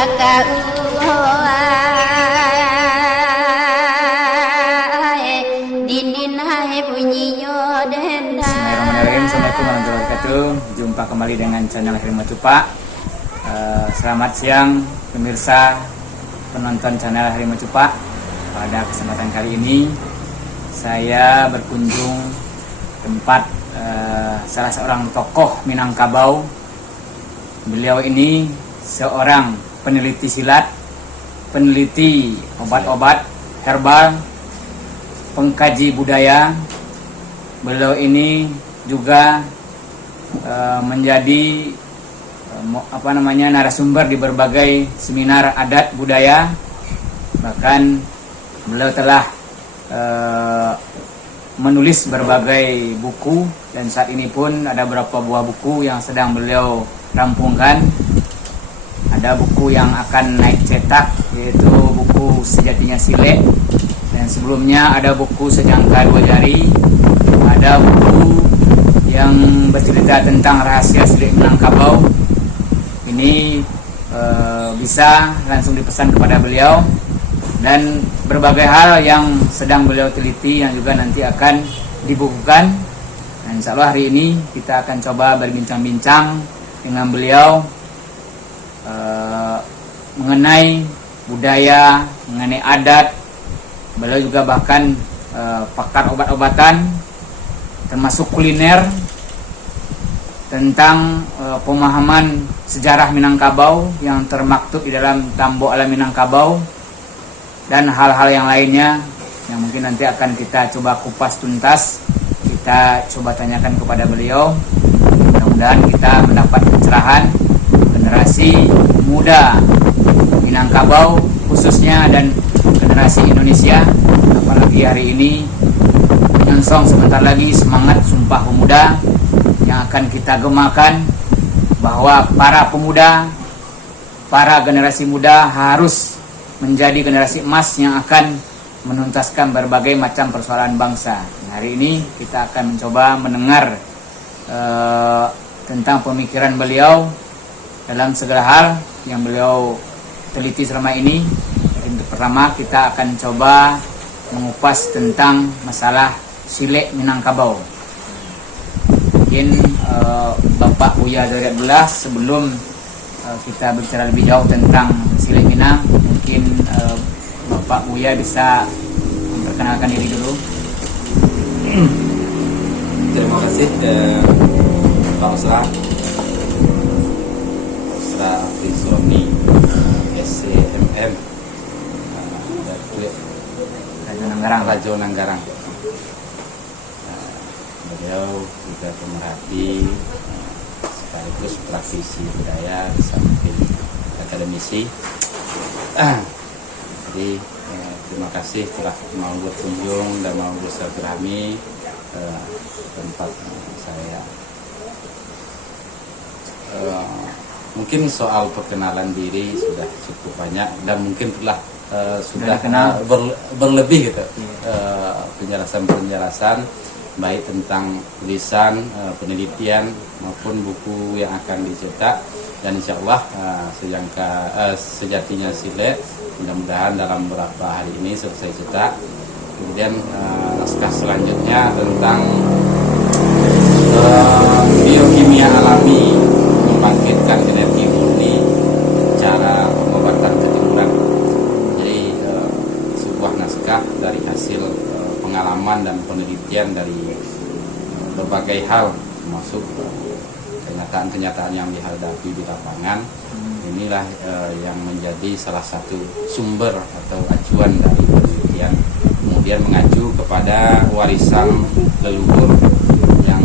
Bismillahirrahmanirrahim. Assalamualaikum warahmatullahi wabarakatuh. Jumpa kembali dengan channel Harimau Cupak. Selamat siang pemirsa penonton channel Harimau Cupak. Pada kesempatan kali ini saya berkunjung tempat salah seorang tokoh Minangkabau. Beliau ini seorang peneliti silat, peneliti obat-obat herbal, pengkaji budaya. Beliau ini juga menjadi narasumber di berbagai seminar adat budaya. Bahkan beliau telah menulis berbagai buku, dan saat ini pun ada beberapa buah buku yang sedang beliau rampungkan. Ada buku yang akan naik cetak, yaitu buku Sejatinya Sile, dan sebelumnya ada buku Sejangka Dua Jari. Ada buku yang bercerita tentang rahasia Sile Minangkabau. Ini bisa langsung dipesan kepada beliau, dan berbagai hal yang sedang beliau teliti yang juga nanti akan dibukukan. Dan insya Allah hari ini kita akan coba berbincang-bincang dengan beliau mengenai budaya, mengenai adat. Beliau juga bahkan pakar obat-obatan, termasuk kuliner, tentang pemahaman sejarah Minangkabau yang termaktub di dalam Tambo Alam Minangkabau, dan hal-hal yang lainnya yang mungkin nanti akan kita coba kupas tuntas. Kita coba tanyakan kepada beliau. Mudah-mudahan kita mendapat pencerahan generasi muda Minangkabau khususnya, dan generasi Indonesia. Apalagi hari ini menyongsong sebentar lagi semangat Sumpah Pemuda yang akan kita gemakan, bahwa para pemuda, para generasi muda harus menjadi generasi emas yang akan menuntaskan berbagai macam persoalan bangsa. Hari ini kita akan mencoba mendengar tentang pemikiran beliau dalam segala hal yang beliau teliti selama ini. Untuk pertama kita akan coba mengupas tentang masalah Sile Minangkabau. Mungkin Bapak Buya dari Abdullah, sebelum kita bicara lebih jauh tentang Sile Minang, mungkin Bapak Buya bisa memperkenalkan diri dulu. Terima kasih Pak Osra Abdisroni SCMM Rajo Nanggarang. Beliau juga pemerhati sekaligus praktisi budaya, samping akademisi. Jadi terima kasih telah mau berkunjung dan mau bersilaturahmi tempat saya. Mungkin soal perkenalan diri sudah cukup banyak, dan mungkin telah sudah berlebih gitu penjelasan baik tentang tulisan, penelitian maupun buku yang akan dicetak. Dan insya Allah Sejatinya Sile mudah-mudahan dalam beberapa hari ini selesai cetak. Kemudian naskah selanjutnya tentang biokimia alami membangkitkan energi murni cara pengobatan ketimuran. Jadi sebuah naskah dari hasil pengalaman dan penelitian dari berbagai hal, termasuk kenyataan-kenyataan yang dihadapi di lapangan. Inilah yang menjadi salah satu sumber atau acuan dari penelitian, kemudian mengacu kepada warisan leluhur yang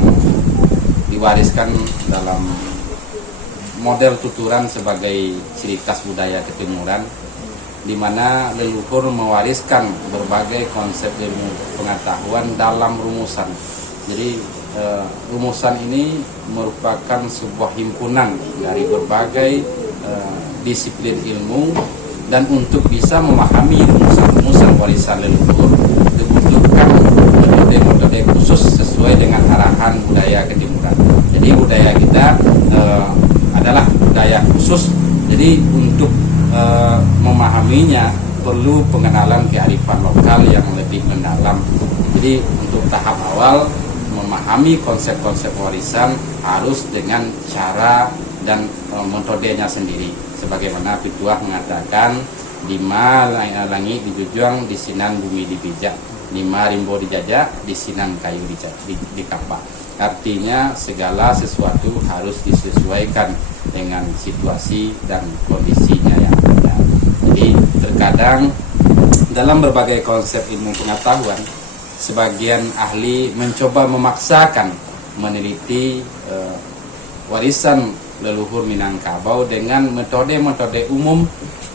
diwariskan dalam model tuturan sebagai ciri khas budaya ketimuran, di mana leluhur mewariskan berbagai konsep ilmu pengetahuan dalam rumusan. Jadi rumusan ini merupakan sebuah himpunan dari berbagai disiplin ilmu, dan untuk bisa memahami rumusan-rumusan warisan leluhur dibutuhkan metode-metode khusus sesuai dengan arahan budaya ketimuran. Jadi budaya kita adalah budaya khusus. Jadi untuk memahaminya perlu pengenalan kearifan lokal yang lebih mendalam. Jadi untuk tahap awal memahami konsep-konsep warisan harus dengan cara dan metodenya sendiri. Sebagaimana Pituah mengatakan, lima langit dijunjung, di sinan bumi dipijak, lima rimbo dijajak, di sinan kayu dikapak. Artinya segala sesuatu harus disesuaikan dengan situasi dan kondisinya yang ada. Jadi terkadang dalam berbagai konsep ilmu pengetahuan, sebagian ahli mencoba memaksakan meneliti warisan leluhur Minangkabau dengan metode-metode umum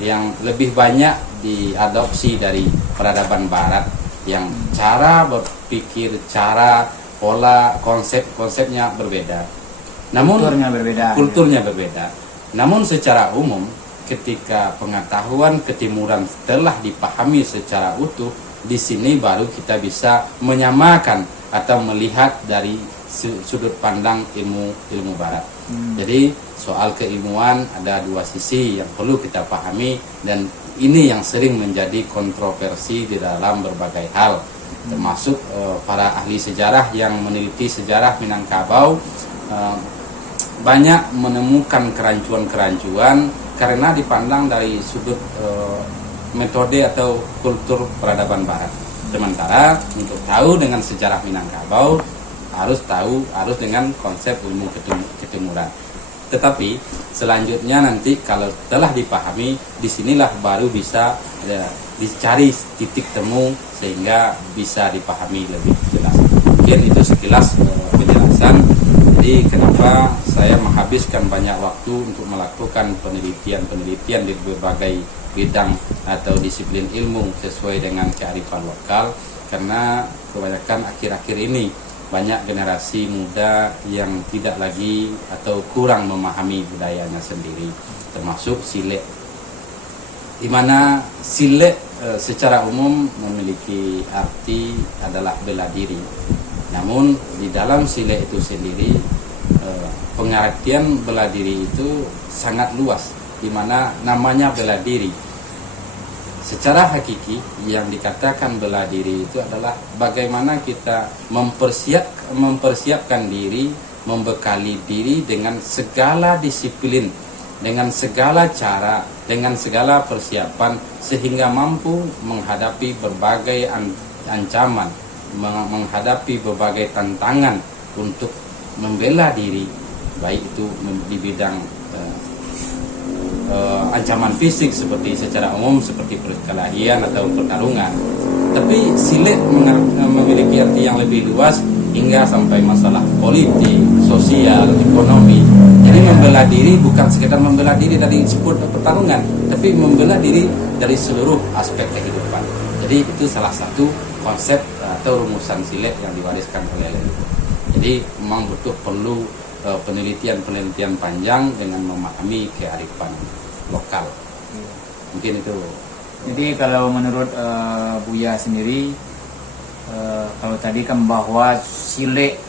yang lebih banyak diadopsi dari peradaban barat, yang cara berpikir, cara, pola, konsepnya berbeda. Namun kulturnya berbeda. Namun secara umum ketika pengetahuan ketimuran telah dipahami secara utuh, di sini baru kita bisa menyamakan atau melihat dari sudut pandang ilmu barat. Jadi soal keilmuan ada dua sisi yang perlu kita pahami, dan ini yang sering menjadi kontroversi di dalam berbagai hal, termasuk para ahli sejarah yang meneliti sejarah Minangkabau banyak menemukan kerancuan-kerancuan karena dipandang dari sudut metode atau kultur peradaban barat. Sementara untuk tahu dengan sejarah Minangkabau harus dengan konsep ilmu ketimuran. Tetapi selanjutnya nanti kalau telah dipahami, disinilah baru bisa dicari titik temu sehingga bisa dipahami lebih jelas. Mungkin itu sekilas penjelasan. Jadi kenapa saya menghabiskan banyak waktu untuk melakukan penelitian di berbagai bidang atau disiplin ilmu sesuai dengan kearifan lokal, karena kebanyakan akhir-akhir ini banyak generasi muda yang tidak lagi atau kurang memahami budayanya sendiri, termasuk Silek, di mana Silek secara umum memiliki arti adalah bela diri. Namun di dalam Silek itu sendiri pengertian bela diri itu sangat luas, di mana namanya bela diri. Secara hakiki yang dikatakan bela diri itu adalah bagaimana kita mempersiapkan diri, membekali diri dengan segala disiplin, dengan segala cara, dengan segala persiapan, sehingga mampu menghadapi berbagai ancaman, menghadapi berbagai tantangan untuk membela diri, baik itu di bidang ancaman fisik seperti secara umum seperti perkelahian atau pertarungan. Tapi Silek memiliki arti yang lebih luas hingga sampai masalah politik, sosial, ekonomi. Jadi membela diri bukan sekedar membela diri dari sebut pertarungan, tapi membela diri dari seluruh aspek kehidupan. Jadi itu salah satu konsep atau rumusan Silek yang diwariskan oleh leluhur. Jadi memang perlu penelitian panjang dengan memahami kearifan lokal. Mungkin itu. Jadi kalau menurut Buya sendiri, kalau tadi kan bahwa Silek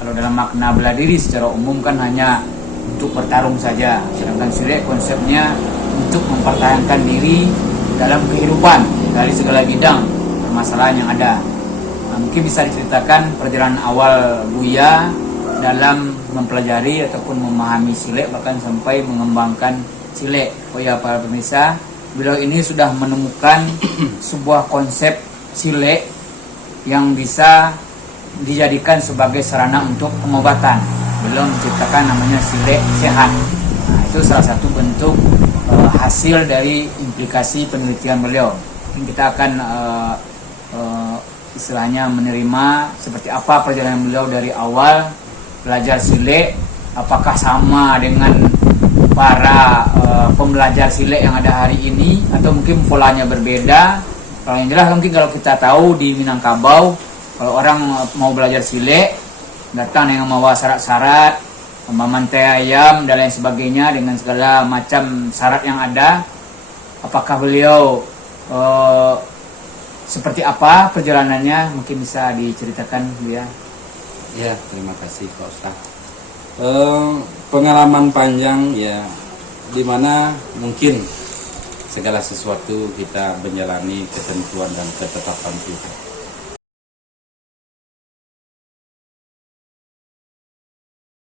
kalau dalam makna bela diri secara umum kan hanya untuk bertarung saja, sedangkan Silek konsepnya untuk mempertahankan diri dalam kehidupan dari segala bidang permasalahan yang ada. Nah, mungkin bisa diceritakan perjalanan awal Buya dalam mempelajari ataupun memahami Silek, bahkan sampai mengembangkan Silek. Oh ya para pemirsa, beliau ini sudah menemukan sebuah konsep Silek yang bisa dijadikan sebagai sarana untuk pengobatan. Beliau menciptakan namanya Silek Sehat. Nah, itu salah satu bentuk hasil dari implikasi penelitian beliau. Kita akan istilahnya menerima seperti apa perjalanan beliau dari awal belajar Silek, apakah sama dengan para pembelajar Silek yang ada hari ini atau mungkin polanya berbeda. Kalau yang jelas mungkin kalau kita tahu di Minangkabau, kalau orang mau belajar Silek datang dengan membawa syarat-syarat, memantai ayam dan lain sebagainya dengan segala macam syarat yang ada. Apakah beliau seperti apa perjalanannya, mungkin bisa diceritakan Bu ya? Ya, terima kasih Pak Ustaz. Pengalaman panjang ya, dimana mungkin segala sesuatu kita menjalani ketentuan dan ketetapan Tuhan.